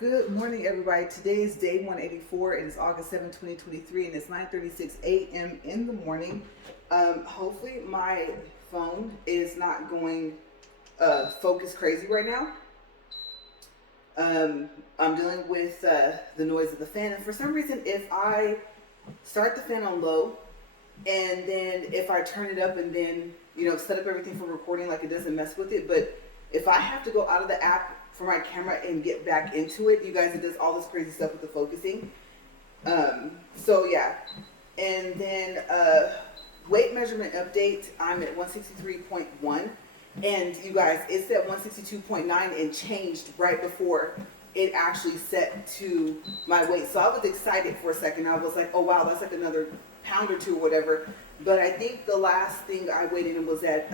Good morning, everybody. Today is day 184. It is August 7, 2023, and it's 9:36 a.m. in the morning. Hopefully, my phone is not going focus crazy right now. I'm dealing with the noise of the fan, and for some reason, if I start the fan on low, and then if I turn it up and then set up everything for recording, like it doesn't mess with it. But if I have to go out of the app for my camera and get back into it, you guys, it does all this crazy stuff with the focusing. So yeah, and then weight measurement update. I'm at 163.1, and you guys, it's at 162.9 and changed right before it actually set to my weight. So I was excited for a second. I was like, oh wow, that's like another pound or two or whatever. But I think the last thing I weighed in was at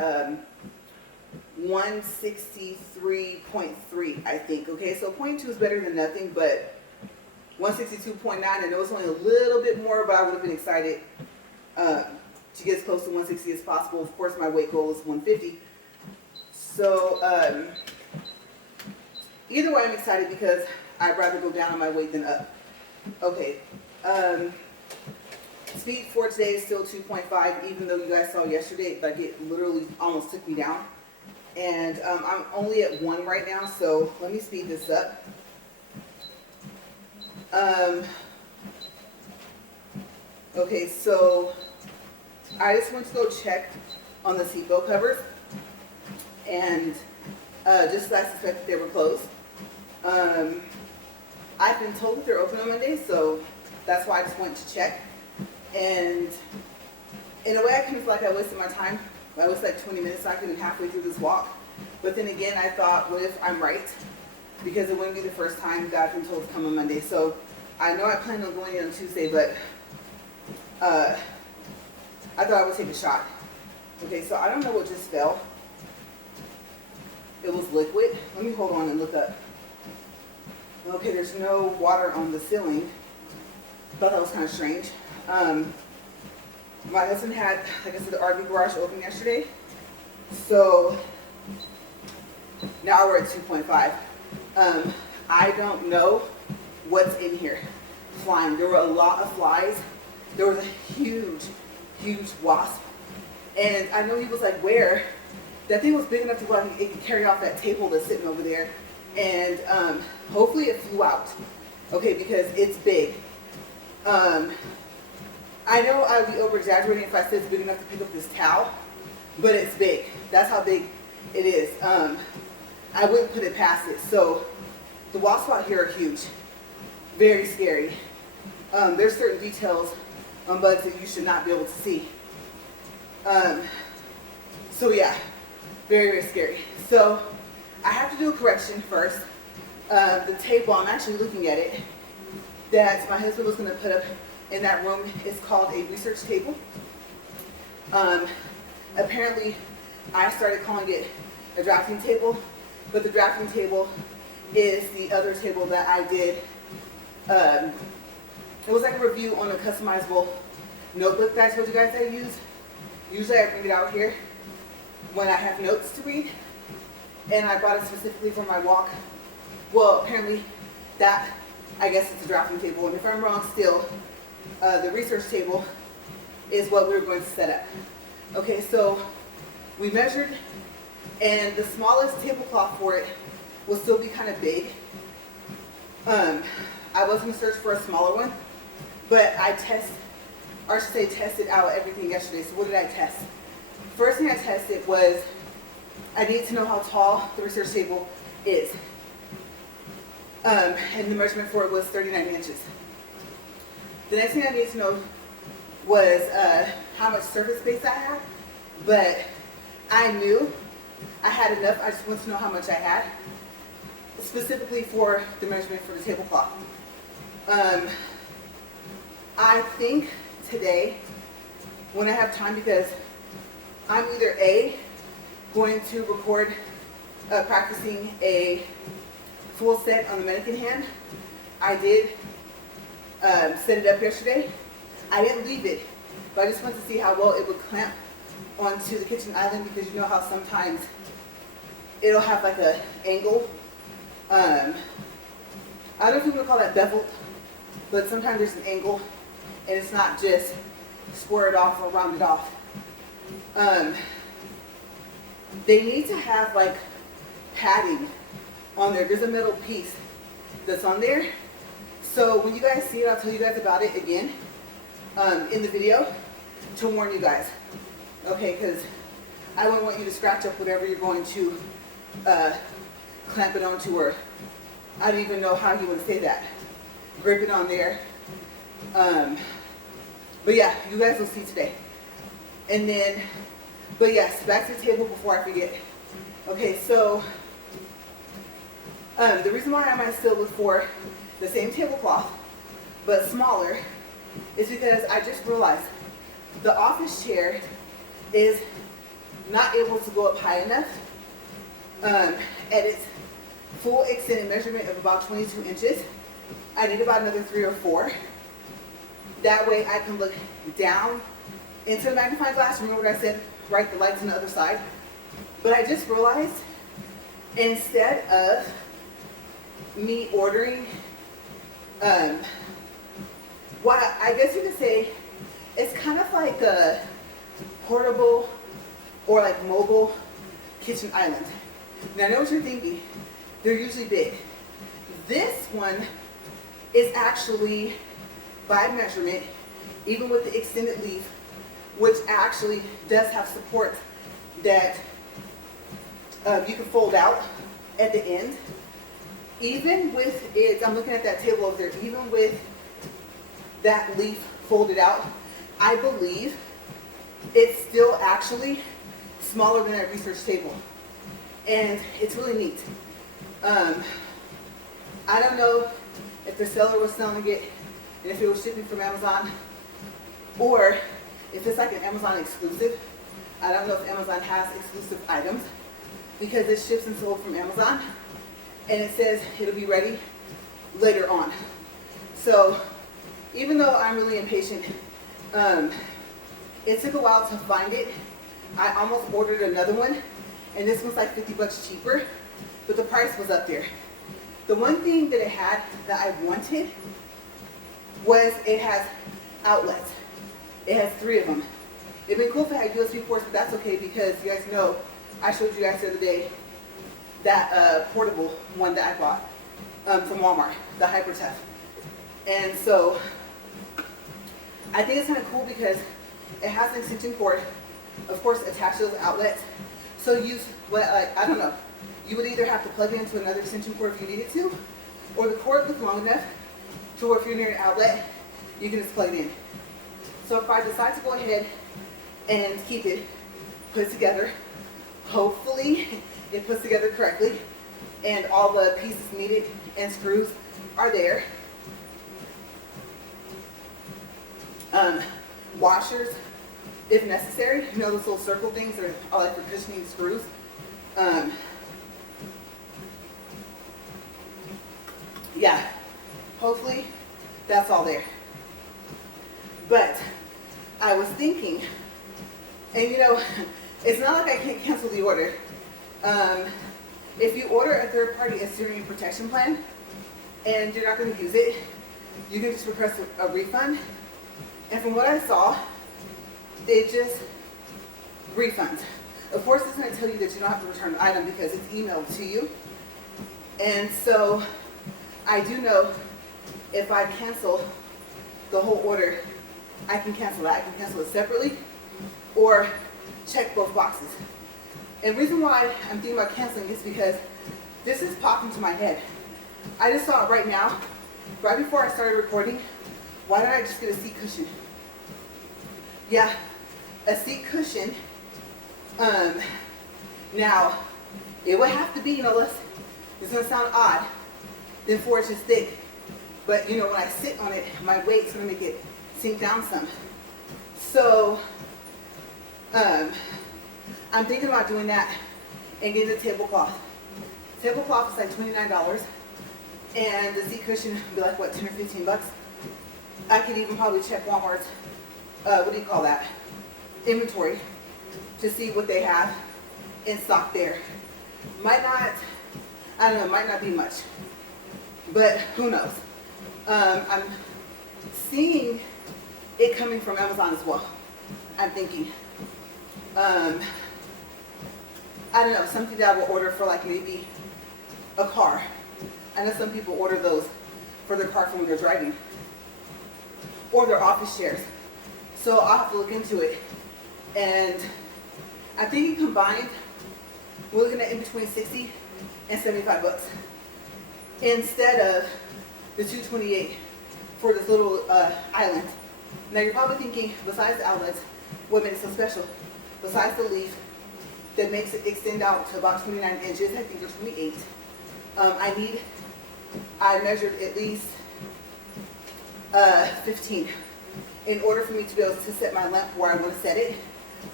163.3, I think. Okay, so 0.2 is better than nothing, but 162.9, I know it's only a little bit more, but I would have been excited to get as close to 160 as possible. Of course, my weight goal is 150. So either way, I'm excited because I'd rather go down on my weight than up. Okay. Speed for today is still 2.5, even though you guys saw yesterday, like it literally almost took me down. And I'm only at 1 right now, so let me speed this up. Okay, so I just went to go check on the seatbelt covers, and just as I suspected they were closed. I've been told that they're open on Monday, so that's why I just went to check. And in a way, I kind of feel like I wasted my time. I was like 20 minutes, not even halfway through this walk. But then again, I thought, what if I'm right? Because it wouldn't be the first time that I've been told to come on Monday. So I know I planned on going in on Tuesday, but I thought I would take a shot. Okay, so I don't know what just fell. It was liquid. Let me hold on and look up. Okay, there's no water on the ceiling. Thought that was kind of strange. My husband had, like I said, the RV garage open yesterday. So now we're at 2.5. I don't know what's in here flying. There were a lot of flies. There was a huge wasp. And I know he was like, where? That thing was big enough to go out and it could carry off that table that's sitting over there. And hopefully it flew out. Okay, because it's big. I know I would be over-exaggerating if I said it's big enough to pick up this towel, but it's big. That's how big it is. I wouldn't put it past it. So the wasps out here are huge, very scary. There's certain details on bugs that you should not be able to see. So yeah, very, very scary. So I have to do a correction first. The table, I'm actually looking at it, that my husband was going to put up in that room is called a research table. Apparently, I started calling it a drafting table, but the drafting table is the other table that I did. It was like a review on a customizable notebook that I told you guys I use. Usually I bring it out here when I have notes to read, and I bought it specifically for my walk. Well, apparently that, I guess it's a drafting table, and if I'm wrong still, the research table is what we were going to set up. Okay, so we measured, and the smallest tablecloth for it will still be kind of big. I was going to search for a smaller one, but I tested out everything yesterday. So what did I test? First thing I tested was I needed to know how tall the research table is. And the measurement for it was 39 inches. The next thing I needed to know was how much surface space I had, but I knew I had enough. I just wanted to know how much I had, specifically for the measurement for the tablecloth. I think today, when I have time, because I'm either A, going to record practicing a full set on the mannequin hand. I did set it up yesterday. I didn't leave it, but I just wanted to see how well it would clamp onto the kitchen island, because you know how sometimes it'll have like a angle I don't know if you want to call that beveled, but sometimes there's an angle and it's not just squared off or rounded off. They need to have like padding on there. There's a metal piece that's on there. So when you guys see it, I'll tell you guys about it again in the video to warn you guys. Okay, because I wouldn't want you to scratch up whatever you're going to clamp it onto, or I don't even know how you would say that. Grip it on there. But yeah, you guys will see today. And then, but yes, back to the table before I forget. Okay, so the reason why I might still look for the same tablecloth, but smaller, is because I just realized the office chair is not able to go up high enough at its full extended measurement of about 22 inches. I need about another 3 or 4. That way I can look down into the magnifying glass. Remember what I said, right, the light's on the other side. But I just realized instead of me ordering, what I guess you could say, it's kind of like a portable or like mobile kitchen island. Now I know what you're thinking, they're usually big. This one is actually by measurement, even with the extended leaf, which actually does have support that you can fold out at the end. Even with it, I'm looking at that table over there, even with that leaf folded out, I believe it's still actually smaller than that research table. And it's really neat. I don't know if the seller was selling it and if it was shipping from Amazon, or if it's like an Amazon exclusive. I don't know if Amazon has exclusive items, because it ships and sold from Amazon and it says it'll be ready later on. So even though I'm really impatient, it took a while to find it. I almost ordered another one, and this one's like $50 cheaper, but the price was up there. The one thing that it had that I wanted was it has outlets. It has 3 of them. It'd been cool if it had USB ports, but that's okay, because you guys know I showed you guys the other day that portable one that I bought from Walmart, the Hyper Tough. And so I think it's kind of cool because it has an extension cord, of course, attached to those outlets. So use what, like, I don't know, you would either have to plug it into another extension cord if you needed to, or the cord was long enough to where if you're near an outlet, you can just plug it in. So if I decide to go ahead and keep it put together, hopefully it puts together correctly and all the pieces needed and screws are there. Washers, if necessary, you know those little circle things that are like for cushioning screws. Yeah, hopefully that's all there. But I was thinking, and you know, it's not like I can't cancel the order. If you order a third-party Assyrian protection plan and you're not going to use it, you can just request a refund. And from what I saw, it just refunds. Of course, it's going to tell you that you don't have to return the item because it's emailed to you. And so I do know if I cancel the whole order, I can cancel that. I can cancel it separately or check both boxes. And the reason why I'm thinking about canceling is because this is popped into my head. I just saw it right now, right before I started recording. Why don't I just get a seat cushion? Yeah, a seat cushion. Now, it would have to be, you know, it's going to sound odd, than 4 inches thick. But, you know, when I sit on it, my weight's going to make it sink down some. So, I'm thinking about doing that and getting a tablecloth. Tablecloth is like $29, and the seat cushion would be like, what, 10 or 15 bucks? I could even probably check Walmart's, what do you call that, inventory, to see what they have in stock there. Might not, I don't know, might not be much. but who knows? I'm seeing it coming from Amazon as well. I'm thinking, I don't know, something that I will order for like maybe a car. I know some people order those for their car from when they're driving, or their office chairs. So I'll have to look into it. And I think combined, we're looking at in between 60 and 75 bucks instead of the 228 for this little island. Now you're probably thinking, besides the outlets, what made it so special? Besides the leaf that makes it extend out to about 29 inches, I think, or 28. I measured at least 15 in order for me to be able to set my lamp where I want to set it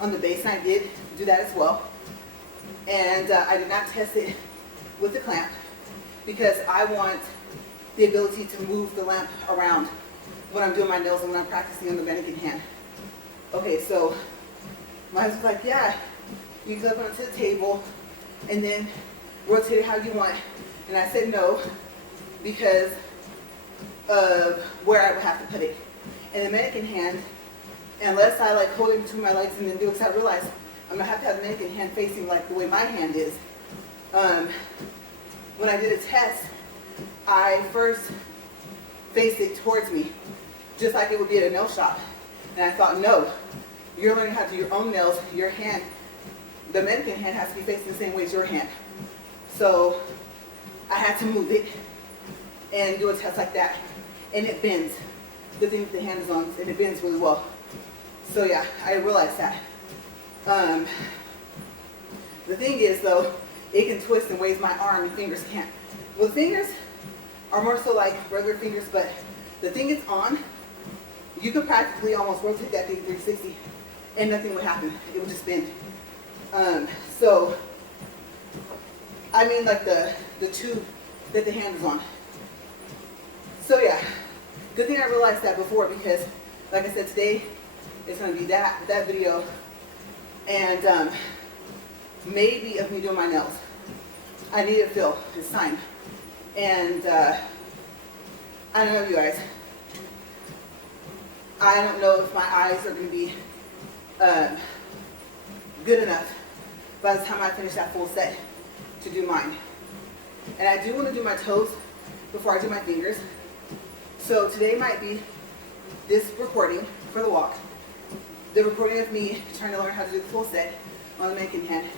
on the base, and I did do that as well. And I did not test it with the clamp because I want the ability to move the lamp around when I'm doing my nails and when I'm practicing on the mannequin hand. Okay, so my husband's like, yeah, you can clip it onto the table and then rotate it how you want. And I said no because of where I would have to put it. And the mannequin hand, unless I like hold it between my legs and then do it, because I realize I'm gonna have to have the mannequin hand facing like the way my hand is. When I did a test, I first faced it towards me, just like it would be at a nail shop. And I thought, no, you're learning how to do your own nails. Your hand, the mannequin hand has to be facing the same way as your hand. So I had to move it and do a test like that. And it bends. The thing that the hand is on, and it bends really well. So yeah, I realized that. The thing is though, it can twist in ways my arm and fingers can't. Well, the fingers are more so like regular fingers, but the thing it's on, you could practically almost rotate that thing 360 and nothing would happen. It would just bend. So, I mean like the tube that the hand is on. So yeah, good thing I realized that before because, like I said, today it's going to be that video and maybe of me doing my nails. I need a feel. It's time. And I don't know, you guys. I don't know if my eyes are going to be good enough by the time I finish that full set to do mine. And I do want to do my toes before I do my fingers. So today might be this recording for the walk, the recording of me trying to learn how to do the full set on the mannequin hand.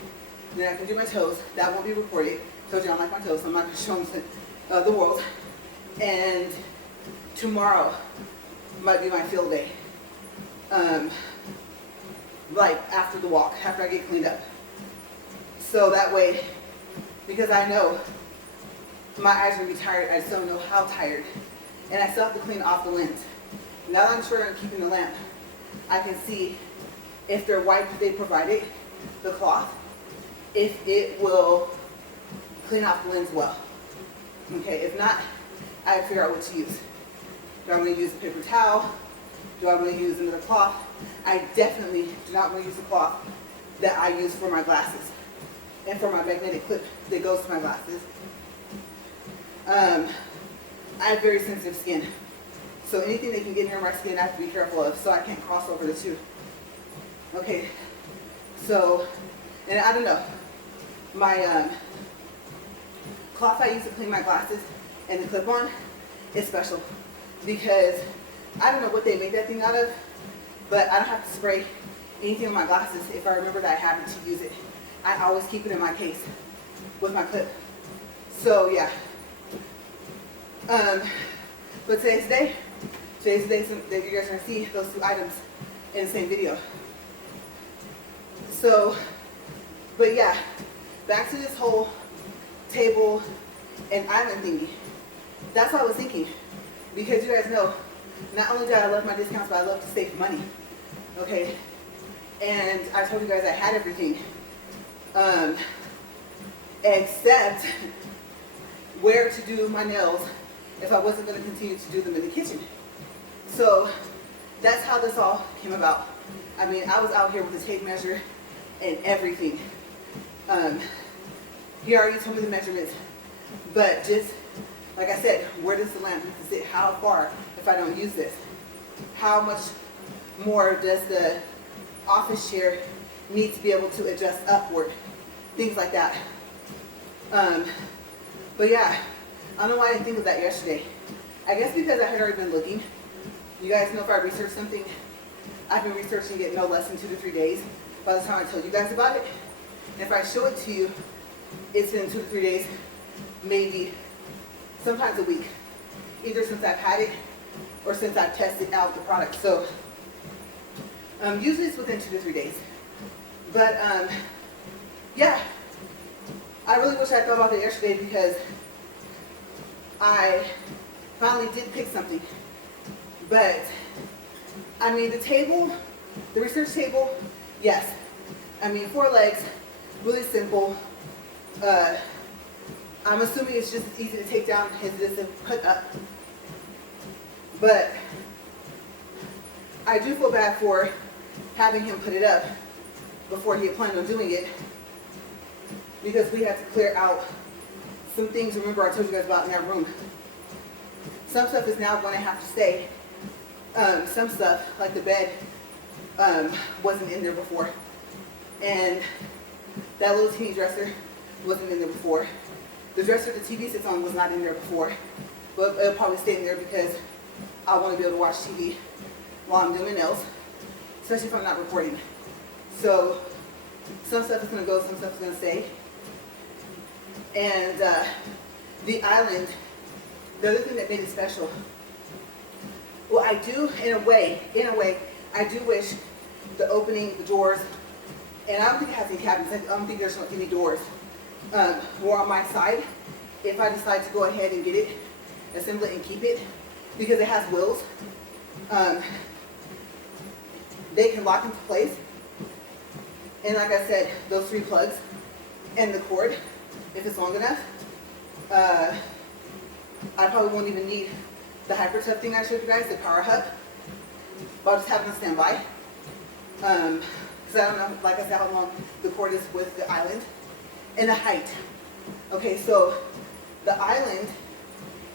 Then I can do my toes. That won't be recorded. Told you I don't like my toes, so I'm not going to show them to the world. And tomorrow might be my field day. Like after the walk, after I get cleaned up. So that way, because I know my eyes are going to be tired, I just don't know how tired. And I still have to clean off the lens. Now that I'm sure I'm keeping the lamp, I can see if they're wiped, they provided, the cloth, if it will clean off the lens well. Okay, if not, I have to figure out what to use. Do I want to use a paper towel? Do I want to use another cloth? I definitely do not want to use the cloth that I use for my glasses and for my magnetic clip that goes to my glasses. I have very sensitive skin. So anything that can get near my skin I have to be careful of so I can't cross over the two. Okay, so, and I don't know, my cloth I use to clean my glasses and the clip-on is special because I don't know what they make that thing out of, but I don't have to spray anything on my glasses if I remember that I happen to use it. I always keep it in my case with my clip. So yeah. But today's the day that you guys are going to see those two items in the same video. So, but yeah, back to this whole table and island thingy. That's what I was thinking. Because you guys know, not only do I love my discounts, but I love to save money. Okay? And I told you guys I had everything. Except where to do my nails if I wasn't going to continue to do them in the kitchen. So that's how this all came about. I mean, I was out here with the tape measure and everything. He already told me the measurements, but just like I said, where does the lamp have to sit? How far if I don't use this? How much more does the office chair need to be able to adjust upward? Things like that. But yeah, I don't know why I didn't think of that yesterday. I guess because I had already been looking. You guys know if I research something, I've been researching it no less than 2 to 3 days by the time I tell you guys about it. And if I show it to you, it's been 2 to 3 days, maybe sometimes a week, either since I've had it or since I've tested out the product. So usually it's within 2 to 3 days. But yeah, I really wish I thought about it yesterday because I finally did pick something. But I mean, the table, the research table, yes. I mean, 4 legs, really simple. I'm assuming it's just as easy to take down as it is to put up. But I do feel bad for having him put it up before he had planned on doing it, because we had to clear out some things. Remember, I told you guys about in that room. Some stuff is now going to have to stay. Some stuff, like the bed, wasn't in there before. And that little teeny dresser wasn't in there before. The dresser the TV sits on was not in there before. But it'll probably stay in there because I want to be able to watch TV while I'm doing nails, especially if I'm not recording. So some stuff is going to go, some stuff is going to stay. And the island, the other thing that made it special, well, I do, in a way, I do wish the opening, the doors, and I don't think it has any cabinets, I don't think there's any doors, were on my side. If I decide to go ahead and get it, assemble it and keep it, because it has wheels, they can lock into place. And like I said, those 3 plugs and the cord, if it's long enough, I probably won't even need the hyper tub thing I showed you guys, the power hub. But I'll just have them stand by. Because I don't know, like I said, how long the cord is with the island. And the height. Okay, so the island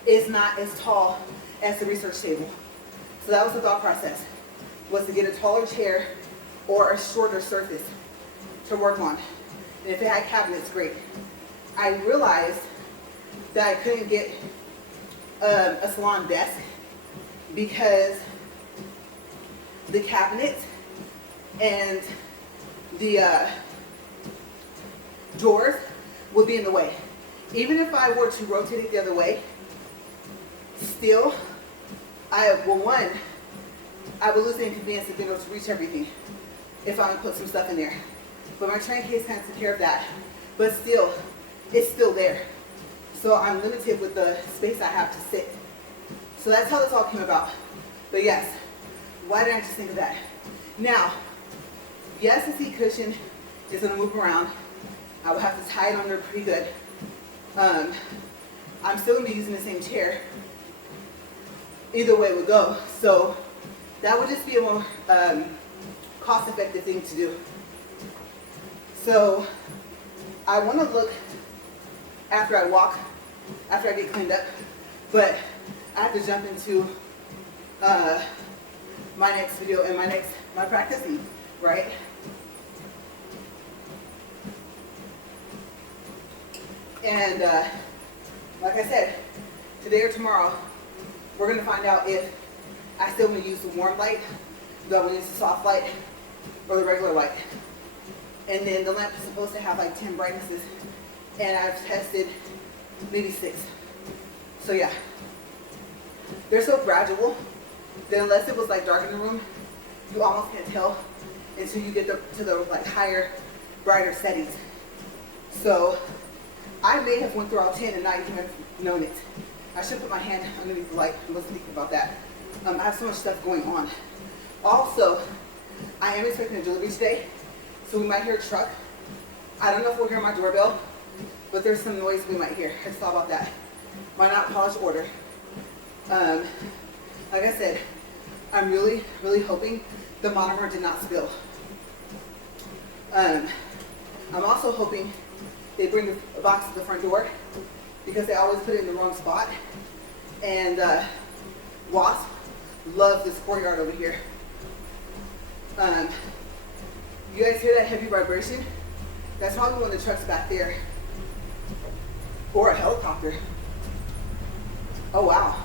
is not as tall as the research table. So that was the thought process, was to get a taller chair or a shorter surface to work on. And if it had cabinets, great. I realized that I couldn't get a salon desk because the cabinets and the drawers would be in the way. Even if I were to rotate it the other way, still, I would lose the inconvenience of being able to reach everything if I would put some stuff in there. But my train case kind of took care of that. But still, it's still there. So I'm limited with the space I have to sit. So that's how this all came about. But yes, why didn't I just think of that? Now, yes, the seat cushion is going to move around. I will have to tie it on there pretty good. I'm still going to be using the same chair. Either way it would go. So that would just be a more cost-effective thing to do. So I want to look after I walk, after I get cleaned up, but I have to jump into my next video and my practicing, right? And like I said, today or tomorrow, we're going to find out if I still want to use the warm light, do I want to use the soft light, or the regular light. And then the lamp is supposed to have like 10 brightnesses, and I've tested maybe 6. So yeah, they're so gradual that unless it was like dark in the room, you almost can't tell until you get to the like higher, brighter settings. So I may have went through all 10 and not even known it. I should put my hand underneath the light. I wasn't thinking about that. I have so much stuff going on. Also, I am expecting a delivery today, so we might hear a truck. I don't know if we'll hear my doorbell, but there's some noise we might hear. I just thought about that. My not polished order. Like I said, I'm really, really hoping the monomer did not spill. I'm also hoping they bring a box to the front door because they always put it in the wrong spot. And Wasp loves this courtyard over here. You guys hear that heavy vibration? That's probably one of the trucks back there. Or a helicopter. Oh wow.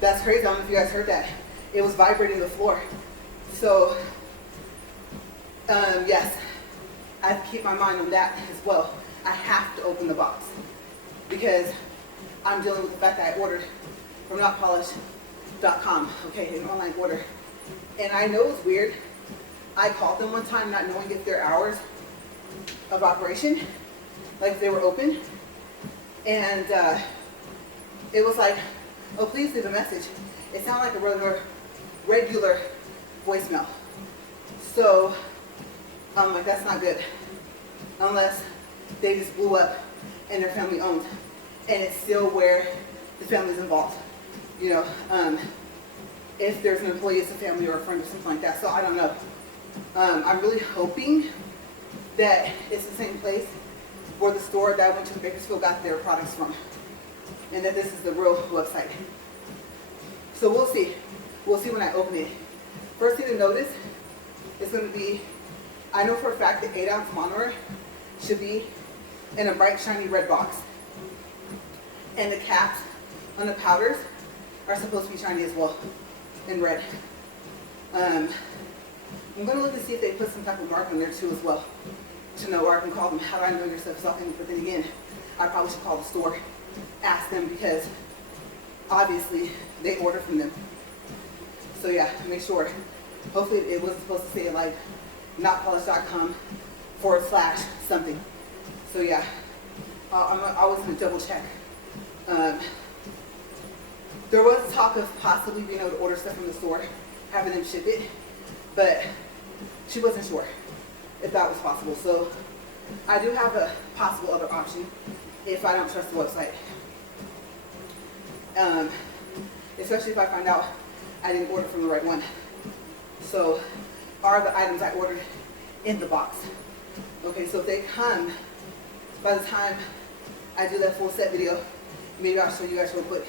That's crazy. I don't know if you guys heard that. It was vibrating the floor. So, yes, I have to keep my mind on that as well. I have to open the box because I'm dealing with the fact that I ordered from notpolished.com, okay, an online order. And I know it's weird. I called them one time not knowing if their hours of operation, like if they were open. And it was like, oh, please leave a message. It sounded like a regular voicemail. So I'm like, that's not good. Unless they just blew up and they're family owned. And it's still where the family's involved. You know, if there's an employee, it's a family or a friend or something like that. So I don't know. I'm really hoping that it's the same place where the store that I went to in Bakersfield got their products from. And that this is the real website. So we'll see. We'll see when I open it. First thing to notice is going to be, I know for a fact the 8-ounce monitor should be in a bright shiny red box. And the caps on the powders are supposed to be shiny as well, in red. I'm going to look to see if they put some type of mark on there too as well, to know, or I can call them, how do I know your stuff is authentic? But then again, I probably should call the store, ask them, because obviously they order from them. So yeah, make sure. Hopefully it wasn't supposed to say like notpolished.com / something. So yeah, I'm always going to double check. There was talk of possibly being able to order stuff from the store, having them ship it, but she wasn't sure if that was possible. So I do have a possible other option if I don't trust the website. Especially if I find out I didn't order from the right one. So are the items I ordered in the box? Okay, so if they come by the time I do that full set video, maybe I'll show you guys real quick.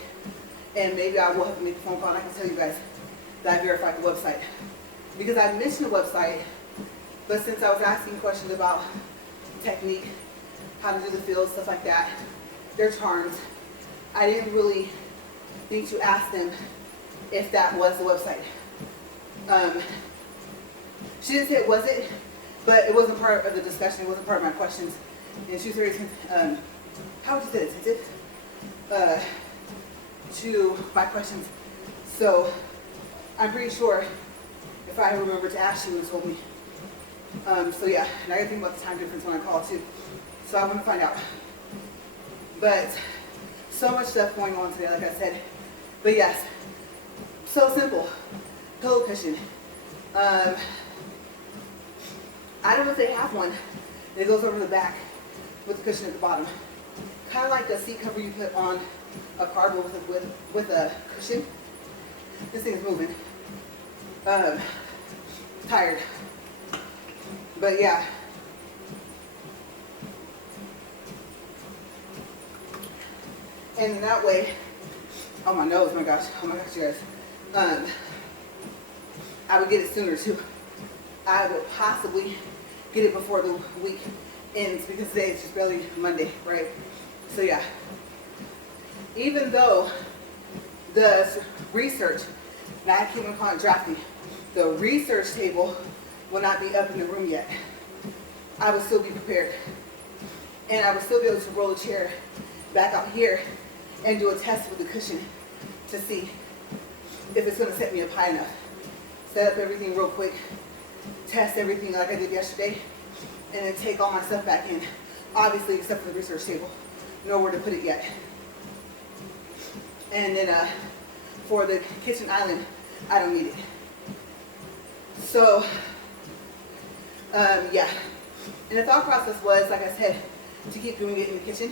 And maybe I will have to make a phone call and I can tell you guys that I verified the website. Because I mentioned the website, but since I was asking questions about technique, how to do the fields, stuff like that, their charms, I didn't really think to ask them if that was the website. She didn't say it wasn't, but it wasn't part of the discussion. It wasn't part of my questions. And she was very, how would you say it? To my questions. So I'm pretty sure if I remember to ask, she would have told me. So yeah, and I gotta think about the time difference when I call too. So I want to find out. But so much stuff going on today, like I said. But yes, so simple. Pillow cushion. I don't know if they have one that goes over the back with the cushion at the bottom. Kind of like a seat cover you put on a car with a cushion. This thing's moving. Tired. But yeah. And in that way, oh my nose, my gosh, you guys. I would get it sooner too. I would possibly get it before the week ends because today is just barely Monday, right? So yeah. Even though the research, now I can't even call it drafting, the research table will not be up in the room yet, I will still be prepared. And I will still be able to roll a chair back out here and do a test with the cushion to see if it's going to set me up high enough. Set up everything real quick, test everything like I did yesterday, and then take all my stuff back in. Obviously, except for the research table. Nowhere to put it yet. And then for the kitchen island, I don't need it. So, yeah. And the thought process was, like I said, to keep doing it in the kitchen.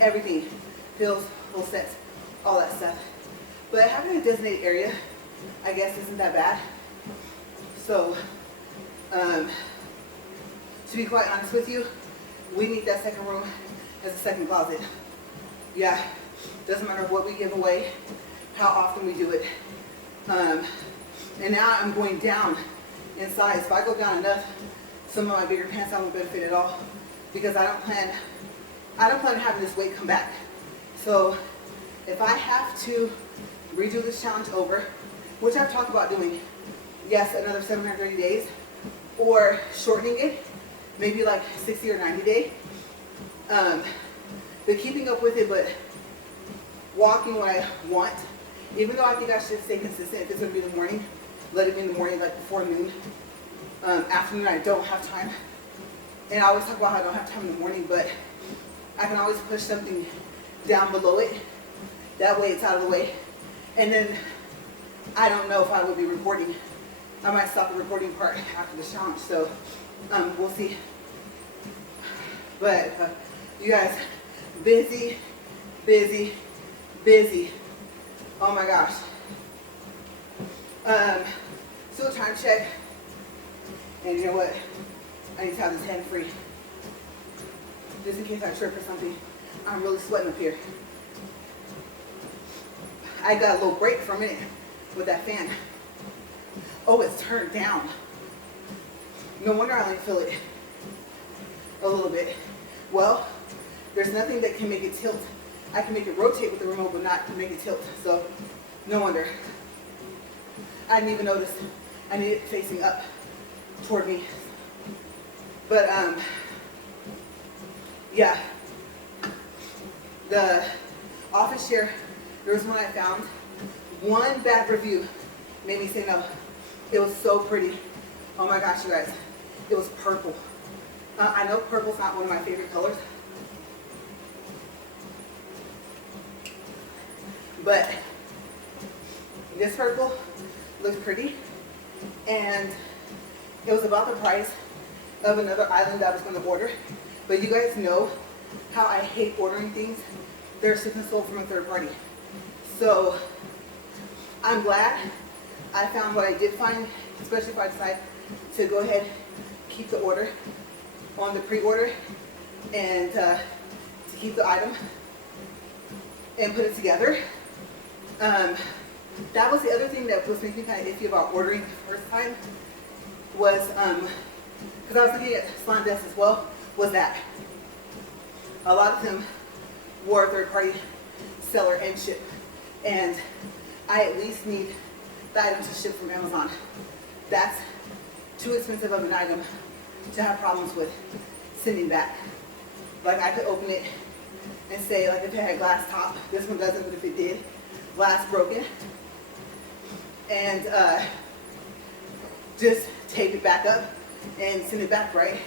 Everything, pills, full sets, all that stuff. But having a designated area, I guess, isn't that bad. So, to be quite honest with you, we need that second room as a second closet. Yeah, doesn't matter what we give away, how often we do it. And now I'm going down in size. If I go down enough, some of my bigger pants I won't benefit at all, because I don't plan on having this weight come back. So if I have to redo this challenge over, which I've talked about doing, yes, another 730 days, or shortening it, maybe like 60 or 90 days. But keeping up with it, but walking what I want, even though I think I should stay consistent. If it's going to be in the morning, let it be in the morning, like before noon. Afternoon, I don't have time. And I always talk about how I don't have time in the morning, but I can always push something down below it. That way it's out of the way. And then I don't know if I will be recording. I might stop the recording part after the challenge, so we'll see. But you guys, busy. Oh my gosh. So time check. And you know what? I need to have this hand free. Just in case I trip or something. I'm really sweating up here. I got a little break for a minute with that fan. Oh, it's turned down. No wonder I only feel it a little bit. Well, there's nothing that can make it tilt. I can make it rotate with the remote, but not make it tilt. So, no wonder. I didn't even notice. I need it facing up toward me. But, yeah. The office chair, there was one I found. One bad review made me say no. It was so pretty. Oh my gosh, you guys. It was purple. I know purple's not one of my favorite colors, but this purple looked pretty, and it was about the price of another island I was going to order. But you guys know how I hate ordering things that are shipped and sold from a third party. So I'm glad I found what I did find, especially if I decide to go ahead, keep the order on the pre-order, and to keep the item and put it together. That was the other thing that was making me kind of iffy about ordering the first time, was because I was looking at salon desks as well, was that a lot of them were third-party seller and ship, and I at least need the item to ship from Amazon. That's too expensive of an item to have problems with sending back. Like, I could open it and say, like, if it had glass top, this one doesn't, but if it did, glass broken, and just tape it back up and send it back, right?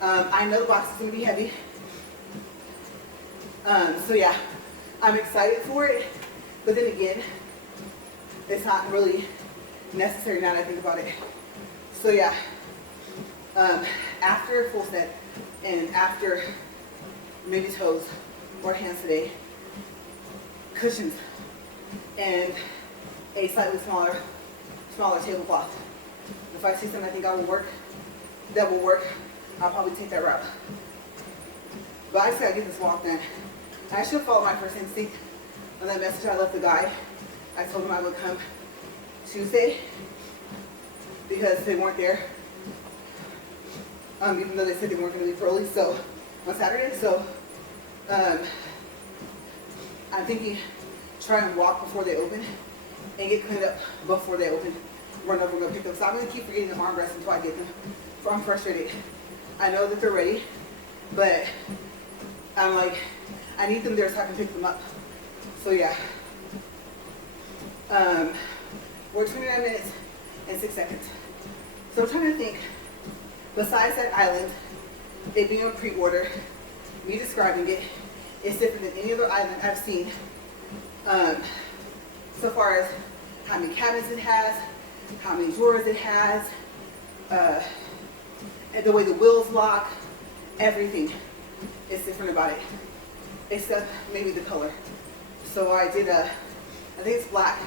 I know the box is going to be heavy. So yeah, I'm excited for it, but then again, it's not really necessary now that I think about it. So yeah, after full set and after maybe toes or hands today, cushions and a slightly smaller tablecloth. If I see something I think that will work, I'll probably take that route. But I just gotta get this walk done. I should follow my first instinct on that message I left the guy. I told him I would come Tuesday because they weren't there. Even though they said they weren't gonna leave early, so on Saturday. So I'm thinking try and walk before they open and get cleaned up before they open. Run over and go pick them. So I'm gonna keep forgetting the armrests until I get them. So I'm frustrated. I know that they're ready, but I'm like, I need them there so I can pick them up. So yeah. We're 29 minutes and 6 seconds. So I'm trying to think, besides that island, it being on pre-order, me describing it, it's different than any other island I've seen. So far as how many cabinets it has, how many drawers it has, and the way the wheels lock, everything is different about it, except maybe the color. So I did I think it's black,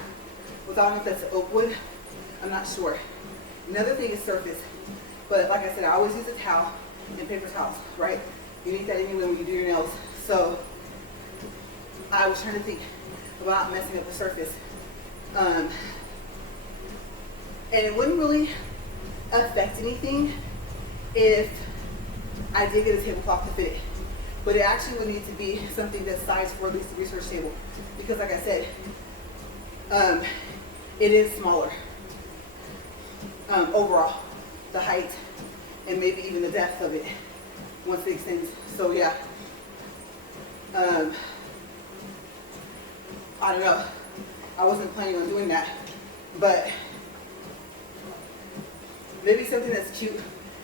without if that's oak wood, I'm not sure. Another thing is surface, but like I said, I always use a towel and paper towels, right? You need that anyway when you do your nails. So I was trying to think about messing up the surface. And it wouldn't really affect anything if I did get a tablecloth to fit it. But it actually would need to be something that's sized for at least the research table. Because like I said, it is smaller overall, the height and maybe even the depth of it once it extends. So yeah, I don't know. I wasn't planning on doing that, but maybe something that's cute,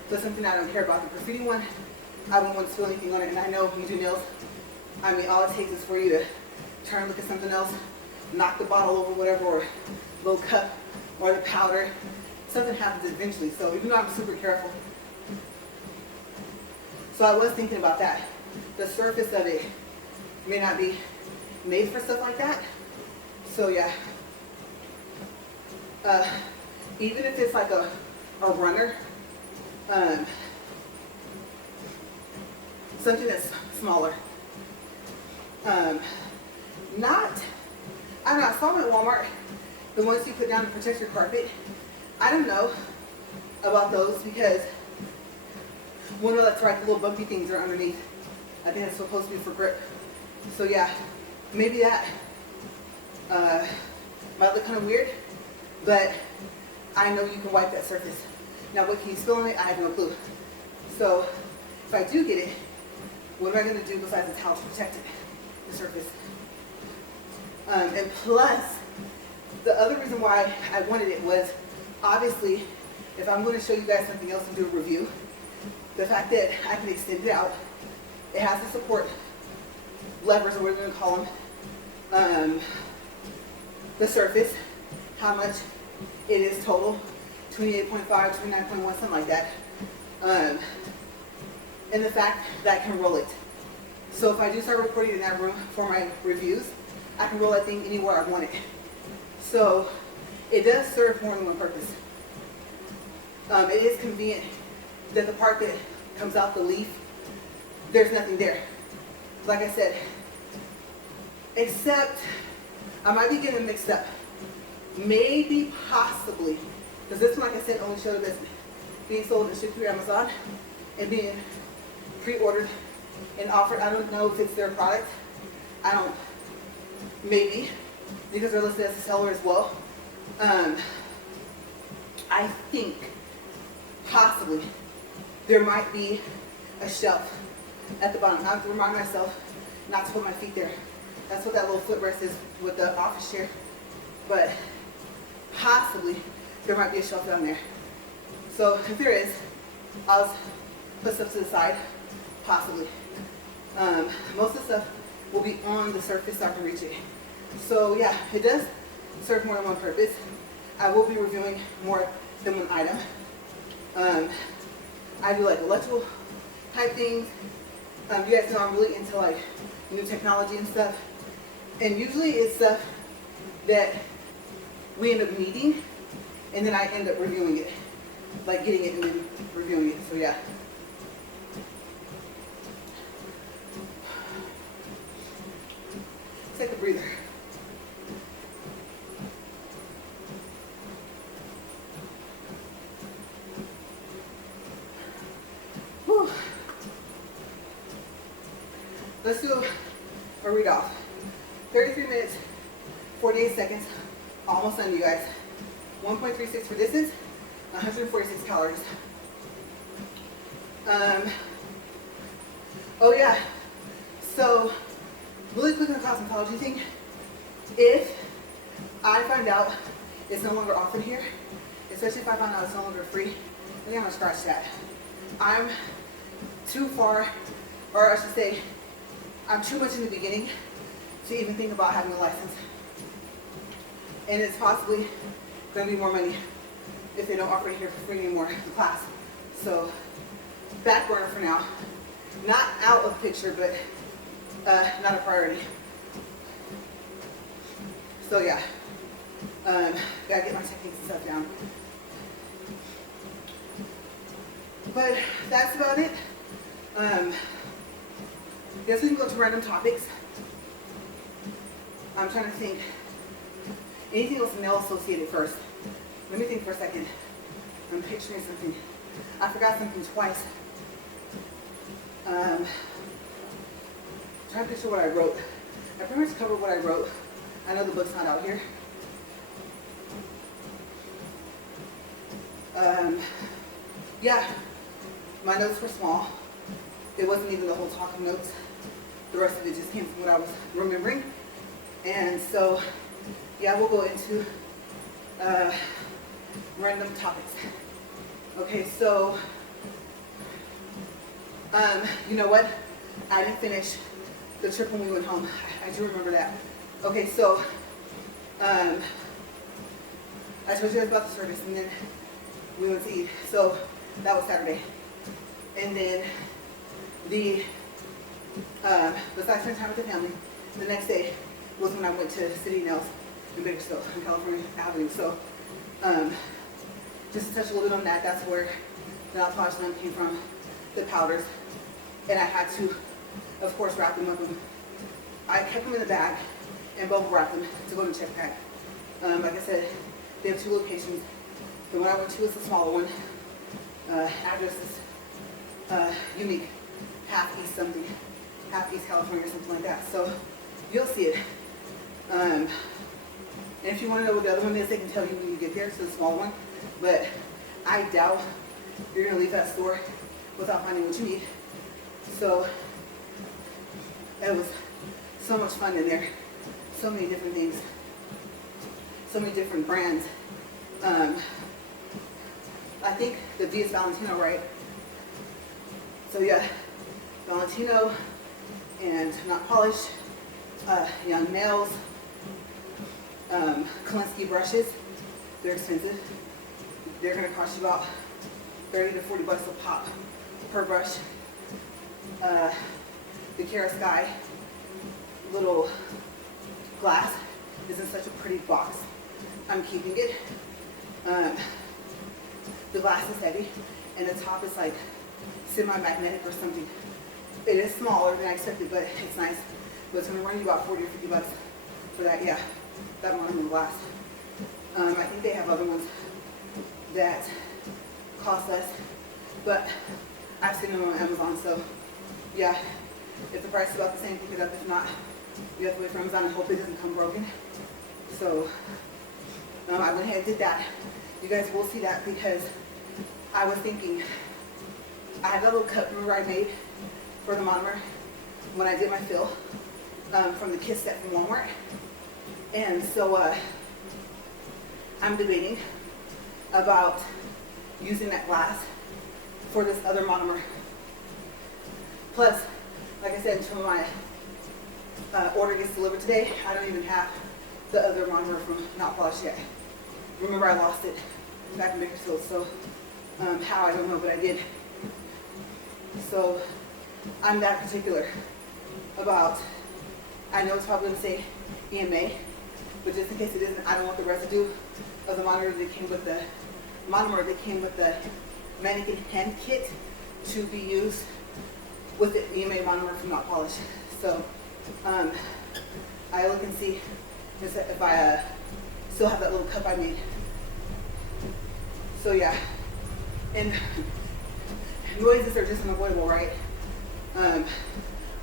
but something I don't care about. The graffiti one, I wouldn't want to spill anything on it, and I know when you do nails, I mean, all it takes is for you to turn and look at something else, knock the bottle over, whatever, or little cup, or the powder. Something happens eventually, so even though I'm super careful. So I was thinking about that. The surface of it may not be made for stuff like that. So yeah, even if it's like a runner, something that's smaller. Not, I don't know, I saw them at Walmart, the ones you put down to protect your carpet. I don't know about those because one of that's right, the little bumpy things are underneath. I think that's supposed to be for grip. So yeah, maybe that might look kind of weird, but I know you can wipe that surface. Now what can you spill on it? I have no clue. So if I do get it, what am I going to do besides the towel to protect it, the surface? And plus, the other reason why I wanted it was, obviously, if I'm going to show you guys something else and do a review, the fact that I can extend it out, it has the support levers, or whatever we're going to call them, the surface, how much it is total, 28.5, 29.1, something like that, and the fact that I can roll it. So if I do start recording in that room for my reviews, I can roll that thing anywhere I want it. So it does serve more than one purpose. It is convenient that the part that comes out the leaf, there's nothing there. Like I said, except I might be getting mixed up. Maybe, possibly, because this one, like I said, only showed us being sold and shipped through Amazon and being pre-ordered and offered. I don't know if it's their product. I don't, maybe, because they're listed as a seller as well. I think, possibly, there might be a shelf at the bottom. I have to remind myself not to put my feet there. That's what that little footrest is with the office chair. But possibly, there might be a shelf down there. So if there is, I'll put stuff to the side, possibly. Most of the stuff will be on the surface so I can reach it. So yeah, it does serve more than one purpose. I will be reviewing more than one item. I do like electrical type things. You guys know I'm really into like new technology and stuff. And usually it's stuff that we end up needing and then I end up reviewing it. Like getting it and then reviewing it, so yeah. Let's take a breather. Whew. Let's do a read off. 33 minutes, 48 seconds, almost done, you guys. 1.36 for distance, 146 calories. Oh yeah, so really quick on the cosmetology thing. If I find out it's no longer offered here, especially if I find out it's no longer free, I think I'm gonna scratch that. I'm too far, or I should say, I'm too much in the beginning to even think about having a license. And it's possibly gonna be more money if they don't offer it here for free anymore, the class. So, back burner for now. Not out of picture, but not a priority. So yeah, gotta get my techniques and stuff down. But that's about it. Guess we can go to random topics. I'm trying to think. Anything else nail associated first? Let me think for a second. I'm picturing something. I forgot something twice. Trying to picture what I wrote. I pretty much covered what I wrote. I know the book's not out here. Yeah, my notes were small. It wasn't even the whole talking notes. The rest of it just came from what I was remembering. And so, yeah, we'll go into random topics. Okay, so, you know what? I didn't finish the trip when we went home. I do remember that. Okay, so, I told you guys about the service, and then we went to eat. So, that was Saturday. And then besides spending time with the family, the next day was when I went to City Nails in Bakersfield on California Avenue. So just to touch a little bit on that, that's where the nail polish lamp came from, the powders. And I had to, of course, wrap them up. I kept them in the bag and bubble wrapped them to go in the check bag. Like I said, they have 2 locations. The one I went to is the smaller one. Address is unique, half East California or something like that. So you'll see it. And if you want to know what the other one is, they can tell you when you get there. It's the small one. But I doubt you're going to leave that store without finding what you need. So it was so much fun in there. So many different things. So many different brands. I think the V is Valentino, right? So yeah, Valentino and Not Polished, Young Nails, Kolinsky brushes. They're expensive. They're gonna cost you about 30 to 40 bucks a pop per brush. The Kara Sky little glass is in such a pretty box. I'm keeping it. The glass is heavy, and the top is like semi-magnetic or something. It is smaller than I expected, but it's nice. But it's gonna run you about 40 or 50 bucks for that. Yeah, that one in the glass. I think they have other ones that cost less, but I've seen them on Amazon. So yeah, if the price is about the same, pick it up. If not, you have to wait for Amazon and hope it doesn't come broken. So I went ahead and did that. You guys will see that because I was thinking, I had that little cup, remember I made for the monomer when I did my fill from the Kiss set from Walmart. And so I'm debating about using that glass for this other monomer. Plus, like I said, until my order gets delivered today, I don't even have the other monomer from Not Polished yet. Remember, I lost it back in Bakersfield, so how, I don't know, but I did. So I'm that particular about, I know it's probably going to say EMA, but just in case it isn't, I don't want the residue of the monomer that came with the mannequin hand kit to be used with the EMA monomer from Not Polished. So I look and see if I still have that little cup I made. So yeah, and noises are just unavoidable, right?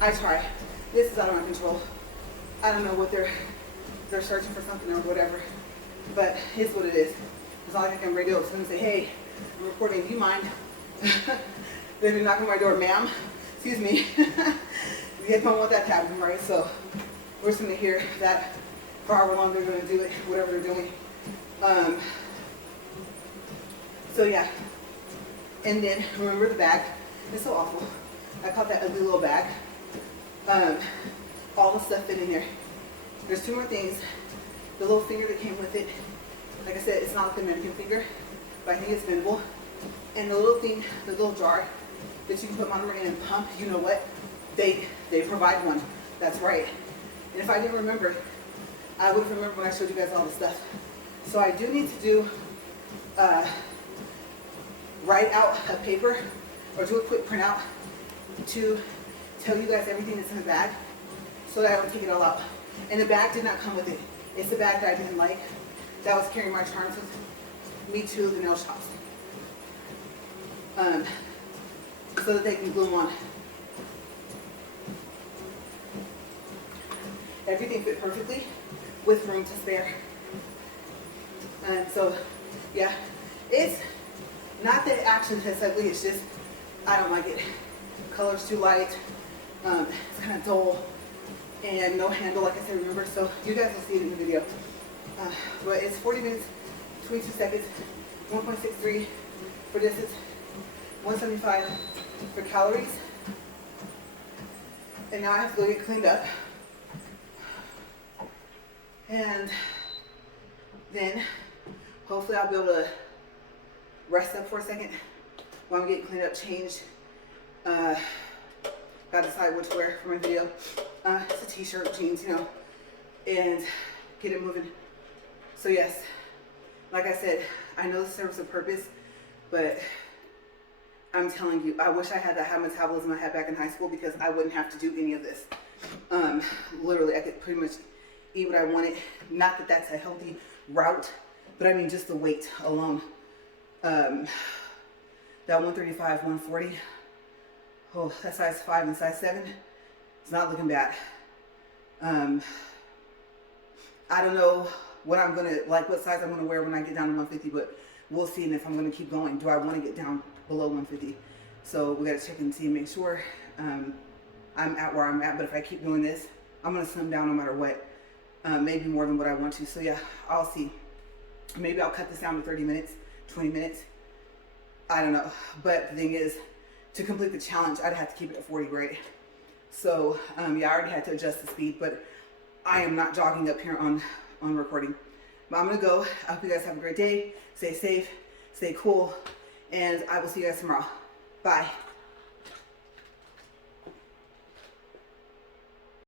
I try. This is out of my control. I don't know what they're searching for something or whatever, but it's what it is. It's not like I can radio to them and say, hey, I'm recording, do you mind? They've been knocking on my door, ma'am, excuse me. You guys don't want that to happen, right? So we're just gonna hear that for however long they're gonna do it, whatever they're doing. So yeah, and then remember the bag. It's so awful. I caught that ugly little bag. All the stuff fit in there. There's 2 more things. The little finger that came with it. Like I said, it's not like the American finger, but I think it's bendable. And the little thing, the little jar that you can put monomer in and pump, you know what? They provide one. That's right. And if I didn't remember, I would have remembered when I showed you guys all the stuff. So I do need to do write out a paper or do a quick printout to tell you guys everything that's in the bag so that I don't take it all out. And the bag did not come with it. It's the bag that I didn't like that was carrying my charms with me to the nail shops. So that they can glue them on. Everything fit perfectly with room to spare. And so, yeah, it's not that action is ugly, it's just, I don't like it. Color's too light, it's kind of dull, and no handle, like I said, remember, so you guys will see it in the video. But it's 40 minutes, 22 seconds, 1.63 for distance, 175 for calories. And now I have to go get cleaned up. And then hopefully I'll be able to rest up for a second while I'm getting cleaned up, changed. Gotta decide what to wear for my video. It's a t-shirt, jeans, you know, and get it moving. So yes, like I said, I know this serves a purpose, but I'm telling you, I wish I had the high metabolism I had back in high school because I wouldn't have to do any of this. Literally, I could pretty much eat what I wanted. Not that that's a healthy route, but I mean just the weight alone. That 135, 140. Oh, that size 5 and size 7. It's not looking bad. I don't know what I'm gonna like, what size I'm gonna wear when I get down to 150, but we'll see. And if I'm gonna keep going, do I want to get down below 150? So we gotta check and see, make sure I'm at where I'm at. But if I keep doing this, I'm gonna slim down no matter what. Maybe more than what I want to. So yeah, I'll see. Maybe I'll cut this down to 30 minutes, 20 minutes. I don't know. But the thing is, to complete the challenge, I'd have to keep it at 40, right? So yeah, I already had to adjust the speed, but I am not jogging up here on recording. But I'm gonna go. I hope you guys have a great day. Stay safe, stay cool, and I will see you guys tomorrow. Bye.